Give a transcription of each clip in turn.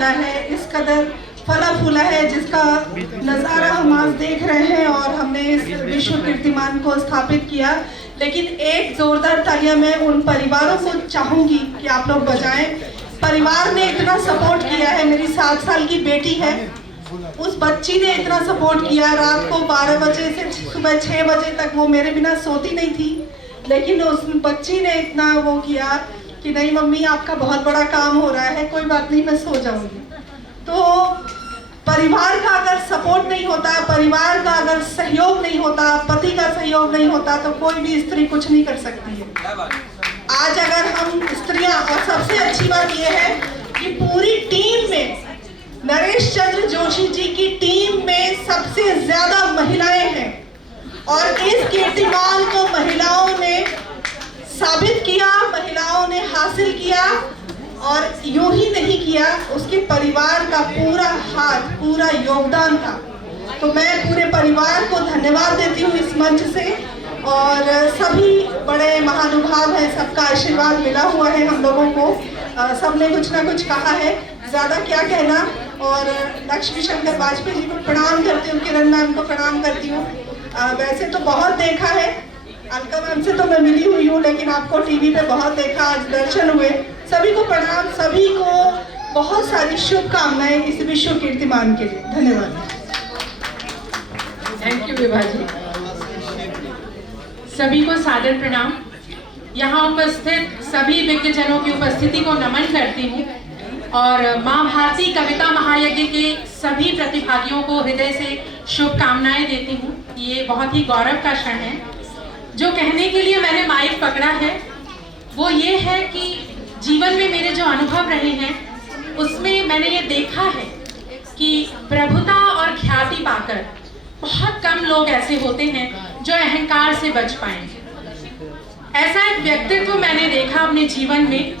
है, इस कदर फला फूला है जिसका नज़ारा हम आज देख रहे हैं और हमने इस विश्व कीर्तिमान को स्थापित किया। लेकिन एक जोरदार तालियां मैं उन परिवारों को चाहूंगी कि आप लोग बजाएं। परिवार ने इतना सपोर्ट किया है, मेरी 7 साल की बेटी है, उस बच्ची ने इतना सपोर्ट किया। रात को 12 बजे से सुबह 6 बजे तक वो मेरे बिना सोती नहीं थी, लेकिन उस बच्ची ने इतना वो किया कि नहीं मम्मी आपका बहुत बड़ा काम हो रहा है, कोई बात नहीं मैं सो जाऊंगी। तो परिवार का अगर सपोर्ट नहीं होता, परिवार का अगर सहयोग नहीं होता, पति का सहयोग नहीं होता तो कोई भी स्त्री कुछ नहीं कर सकती है। आज अगर हम स्त्रियां, और सबसे अच्छी बात यह है कि पूरी टीम में नरेश चंद्र जोशी जी की टीम में सबसे ज्यादा महिलाएं हैं और इस कीर्तिमान को महिलाओं ने साबित किया, महिलाओं ने हासिल किया। और यूं ही नहीं किया, उसके परिवार का पूरा हाथ, पूरा योगदान था। तो मैं पूरे परिवार को धन्यवाद देती हूँ इस मंच से। और सभी बड़े महानुभाव हैं, सबका आशीर्वाद मिला हुआ है हम लोगों को। सबने कुछ ना कुछ कहा है, ज़्यादा क्या कहना। और लक्ष्मी शंकर वाजपेयी जी को प्रणाम करती हूँ, किरण मैम को प्रणाम करती हूँ। वैसे तो बहुत देखा है, अलका मैम से तो मैं मिली हुई हूँ, लेकिन आपको टीवी पे बहुत देखा, आज दर्शन हुए। सभी को प्रणाम, सभी को बहुत सारी शुभकामनाएं इस विश्व कीर्तिमान के लिए। धन्यवाद। थैंक यू विभा जी। सभी को सादर प्रणाम। यहाँ उपस्थित सभी विज्ञजनों की उपस्थिति को नमन करती हूँ और माँ भारती कविता महायज्ञ के सभी प्रतिभागियों को हृदय से शुभकामनाएं देती हूँ। ये बहुत ही गौरव का क्षण है। जो कहने के लिए मैंने माइक पकड़ा है वो ये है कि जीवन में मेरे जो अनुभव रहे हैं उसमें मैंने ये देखा है कि प्रभुता और ख्याति पाकर बहुत कम लोग ऐसे होते हैं जो अहंकार से बच पाएंगे। ऐसा एक व्यक्तित्व मैंने देखा अपने जीवन में,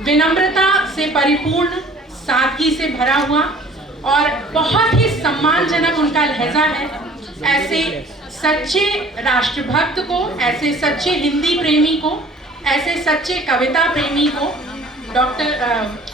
विनम्रता से परिपूर्ण, सादगी से भरा हुआ और बहुत ही सम्मानजनक उनका लहजा है। ऐसे सच्चे राष्ट्रभक्त को, ऐसे सच्चे हिंदी प्रेमी को, ऐसे सच्चे कविता प्रेमी को डॉक्टर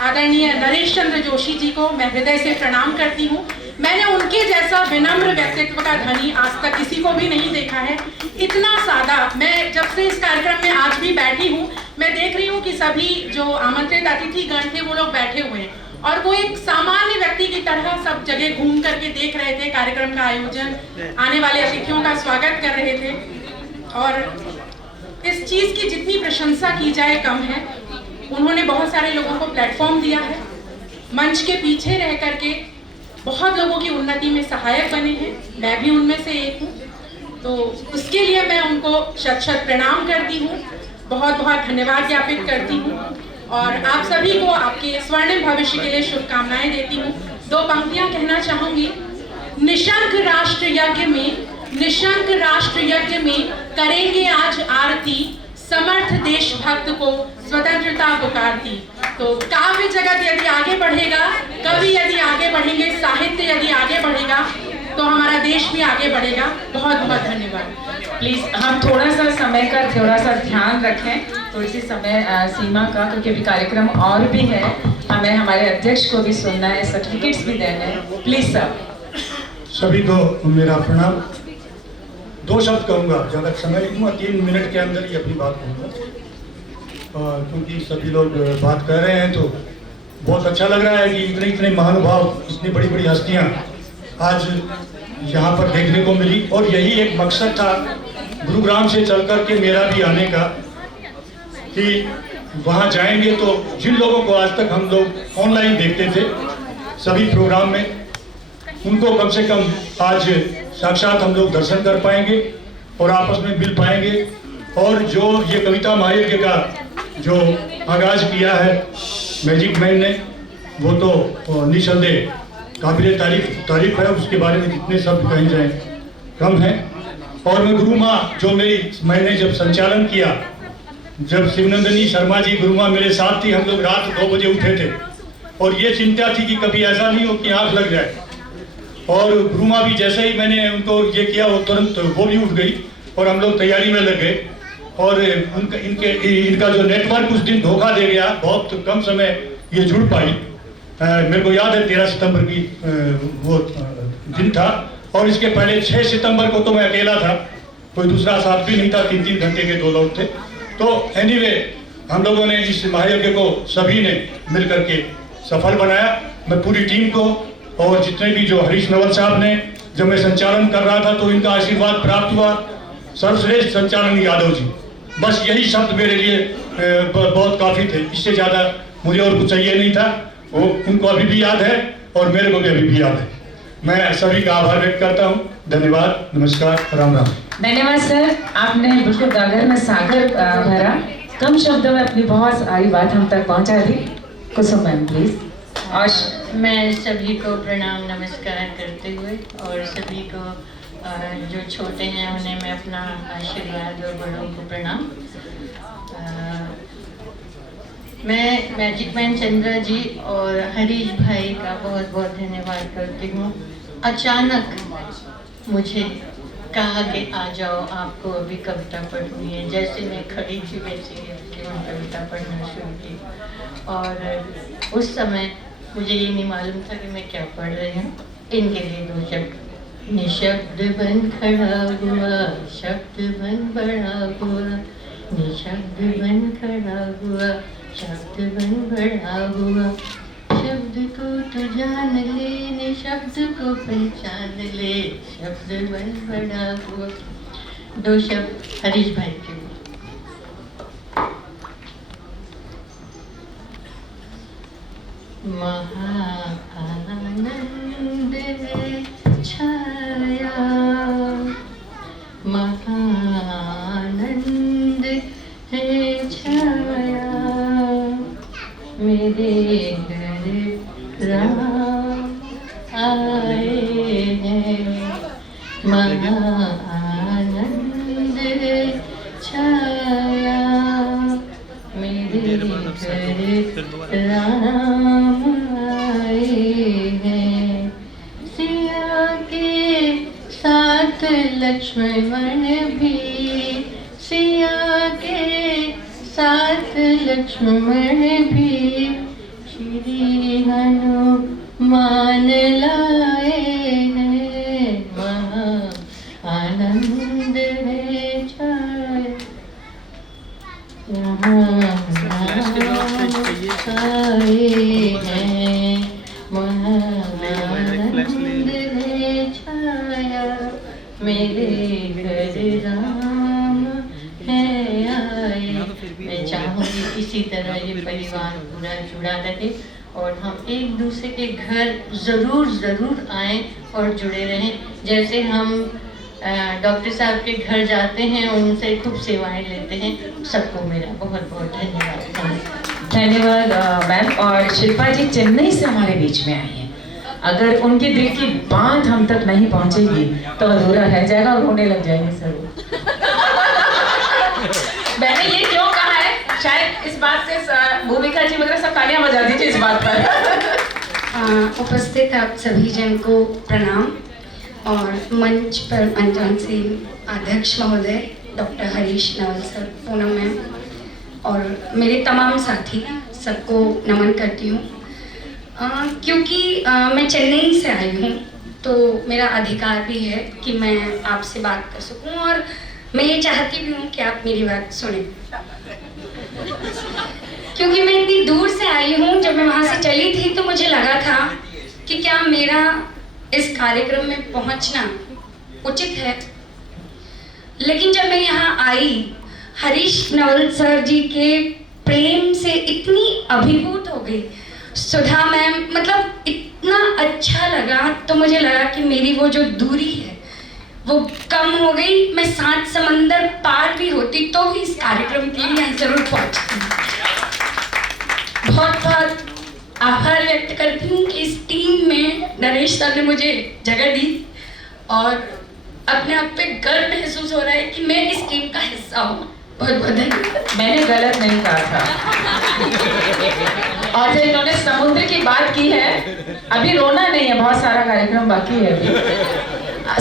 आदरणीय नरेश चंद्र जोशी जी को मैं हृदय से प्रणाम करती हूँ। मैंने उनके जैसा विनम्र व्यक्तित्व का धनी आज तक किसी को भी नहीं देखा है। इतना सादा, मैं जब से इस कार्यक्रम में आज भी बैठी हूँ, मैं देख रही हूँ कि सभी जो आमंत्रित अतिथि गण थे वो लोग बैठे हुए हैं और वो एक सामान्य व्यक्ति की तरह सब जगह घूम करके देख रहे थे कार्यक्रम का आयोजन, आने वाले अतिथियों का स्वागत कर रहे थे। और इस चीज की जितनी प्रशंसा की जाए कम है। उन्होंने बहुत सारे लोगों को प्लेटफॉर्म दिया है, मंच के पीछे रह करके बहुत लोगों की उन्नति में सहायक बने हैं, मैं भी उनमें से एक हूँ। तो उसके लिए मैं उनको शत शत प्रणाम करती हूँ, बहुत बहुत धन्यवाद ज्ञापित करती हूँ और आप सभी को आपके स्वर्णिम भविष्य के लिए शुभकामनाएं देती हूँ। 2 पंक्तियां कहना चाहूंगी। निशंक राष्ट्र यज्ञ में, निशंक राष्ट्र यज्ञ में करेंगे आज आरती, समर्थ देशभक्त को स्वतंत्रता पुकारती। तो काव्य जगत यदि आगे बढ़ेगा, कवि यदि आगे बढ़ेंगे, साहित्य यदि आगे बढ़ेगा तो हमारा देश भी आगे बढ़ेगा। बहुत बहुत धन्यवाद। प्लीज हम थोड़ा सा समय का थोड़ा सा ध्यान रखें, थोड़ी सी समय सीमा का, क्योंकि अभी कार्यक्रम और भी है, हमें हमारे अध्यक्ष को भी सुनना है, सर्टिफिकेट्स भी देने हैं। Please sir. सभी को मेरा प्रणाम। 2 शब्द कहूँगा, ज़्यादा समय नहीं दूँगा, 3 मिनट के अंदर ही अपनी बात कहूँगा क्योंकि सभी लोग बात कर रहे हैं तो बहुत अच्छा लग रहा है कि इतने इतने महानुभाव, इतनी बड़ी बड़ी हस्तियाँ आज यहाँ पर देखने को मिली। और यही एक मकसद था गुरुग्राम से चल कर के मेरा भी आने का कि वहाँ जाएंगे तो जिन लोगों को आज तक हम लोग ऑनलाइन देखते थे सभी प्रोग्राम में, उनको कम से कम आज साक्षात हम लोग दर्शन कर पाएंगे और आपस में मिल पाएंगे। और जो ये कविता महायज्ञ का जो आगाज किया है मैजिक मैन ने, वो तो निसंदेह काबिल तारीफ है, उसके बारे में जितने शब्द कहे जाएं कम है। और मैं गुरु माँ, जो मैंने जब संचालन किया, जब शिवनंदिनी शर्मा जी गुरु माँ मेरे साथ थी, हम लोग रात 2 बजे उठे थे और ये चिंता थी कि कभी ऐसा नहीं हो कि आँख लग जाए। और गुरु माँ भी जैसे ही मैंने उनको ये किया, वो तुरंत वो भी उठ गई और हम लोग तैयारी में लग गए। और इनका जो नेटवर्क उस दिन धोखा दे गया, बहुत कम समय ये जुड़ पाई। मेरे को याद है 13 सितंबर की वो दिन था, और इसके पहले 6 सितंबर को तो मैं अकेला था, कोई दूसरा साथ भी नहीं था, 3-3 घंटे के 2 लोग थे। तो एनीवे हम लोगों ने इस महायज्ञ को सभी ने मिलकर के सफल बनाया। मैं पूरी टीम को और जितने भी जो हरीश नवल साहब ने, जब मैं संचालन कर रहा था तो इनका आशीर्वाद प्राप्त हुआ, सर्वश्रेष्ठ संचालन यादव जी, बस यही शब्द मेरे लिए बहुत काफ़ी थे, इससे ज़्यादा मुझे और कुछ चाहिए नहीं था। वो उनको अभी भी याद है और मेरे को भी अभी भी याद है। मैं सभी का आभार व्यक्त करता हूँ। धन्यवाद, नमस्कार, राम राम। धन्यवाद सर, आपने बिल्कुल गागर में सागर भरा, कम शब्दों में अपनी बहुत सारी बात हम तक पहुंचा दी। कुसुम मैम प्लीज। और मैं सभी को प्रणाम नमस्कार करते हुए, और सभी को जो छोटे हैं उन्हें मैं अपना आशीर्वाद और बड़ों को प्रणाम। मैं मैजिक मैन चंद्रा जी और हरीश भाई का बहुत बहुत धन्यवाद करती हूँ। अचानक मुझे कहा कि आ जाओ, आपको अभी कविता पढ़नी है। जैसे मैं खड़ी थी वैसे ही कविता पढ़ना शुरू की, और उस समय मुझे ये नहीं मालूम था कि मैं क्या पढ़ रही हूँ। इनके लिए 2 शब्द। निशब्द बन खड़ा हुआ, शब्द बन बड़ा हुआ, निशब्द बन खड़ा हुआ, शब्द बन बड़ा हुआ। शब्द को तो जान ले, निशब्द को पहचान ले, शब्द बन बड़ा हुआ। 2 शब्द हरीश भाई के लिए। महाआनंद है छाया, महाआनंद है छाया, मेरे घर राम आए हैं। महाआनंद है छाया, मेरे घर राम आए हैं। सिया के साथ लक्ष्मण भी, सिया के साथ लक्ष्मण भी, श्री हनुमान लाए हैं। महाआनंद है छाया, आए हैं। महाआनंद है छाया, मेरे घर राम है आए। मैं चाहूँगी इसी तरह ये परिवार पूरा जुड़ा रहे, और हम एक दूसरे के घर ज़रूर आएँ और जुड़े रहें। जैसे हम डॉक्टर साहब के घर जाते हैं, उनसे खूब सेवाएं लेते हैं। सबको मेरा बहुत बहुत धन्यवाद। धन्यवाद मैम। और शिल्पा जी चेन्नई से हमारे बीच में आई हैं। अगर उनके दिल की बात हम तक नहीं पहुंचेगी तो अधूरा रह जाएगा और रोने लग जाएंगे सर। मैंने ये क्यों कहा है, शायद इस बात से भूमिका जी वगैरह सब तालियां बजा दीजिए इस बात पर। उपस्थित आप सभी जन को प्रणाम, और मंच पर मंचान से अध्यक्ष महोदय doctor Harish Naval sir, Poonam ma'am और मेरे तमाम साथी, सबको नमन करती हूँ। क्योंकि मैं चेन्नई से आई हूँ तो मेरा अधिकार भी है कि मैं आपसे बात कर सकूँ, और मैं ये चाहती भी हूँ कि आप मेरी बात सुनें। क्योंकि मैं इतनी दूर से आई हूँ, जब मैं वहाँ से चली थी तो मुझे लगा था कि क्या मेरा इस कार्यक्रम में पहुंचना उचित है। लेकिन जब मैं यहाँ आई, हरीश नवल सर जी के प्रेम से इतनी अभिभूत हो गई। सुधा मैम, मतलब इतना अच्छा लगा, तो मुझे लगा कि मेरी वो जो दूरी है वो कम हो गई। मैं 7 समंदर पार भी होती तो भी इस कार्यक्रम के लिए जरूर पहुंचती। बहुत बहुत आभार व्यक्त करती हूँ कि इस टीम में नरेश सर ने मुझे जगह दी, और अपने आप पे गर्व महसूस हो रहा है कि मैं इस टीम का हिस्सा हूँ। बहुत बहुत धन्यवाद। मैंने गलत नहीं कहा था। और जो इन्होंने समुद्र की बात की है, अभी रोना नहीं है, बहुत सारा कार्यक्रम बाकी है अभी।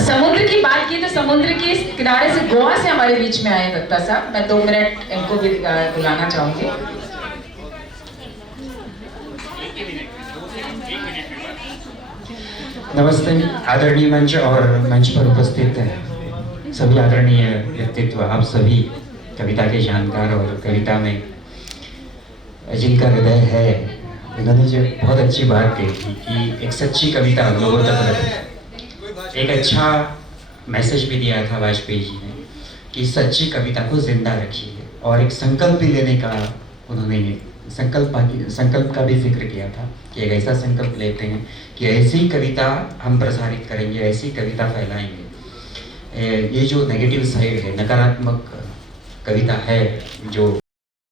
समुद्र की बात की तो समुद्र के इस किनारे से गोवा से हमारे बीच में आए दत्ता साहब। मैं 2 मिनट इनको भी बुलाना चाहूंगी। नमस्ते आदरणीय मंच और मंच पर उपस्थित सभी आदरणीय व्यक्तित्व, आप सभी कविता के जानकार और कविता में जिनका हृदय है, इन्होंने जो बहुत अच्छी बात कही कि एक सच्ची कविता लोगों तक रहे। एक अच्छा मैसेज भी दिया था वाजपेयी जी ने कि सच्ची कविता को जिंदा रखिए, और एक संकल्प भी लेने का उन्होंने संकल्प का भी जिक्र किया था कि एक ऐसा संकल्प लेते हैं कि ऐसी कविता हम प्रसारित करेंगे, ऐसी कविता फैलाएंगे। ये जो नेगेटिव साइड है, नकारात्मक कविता है जो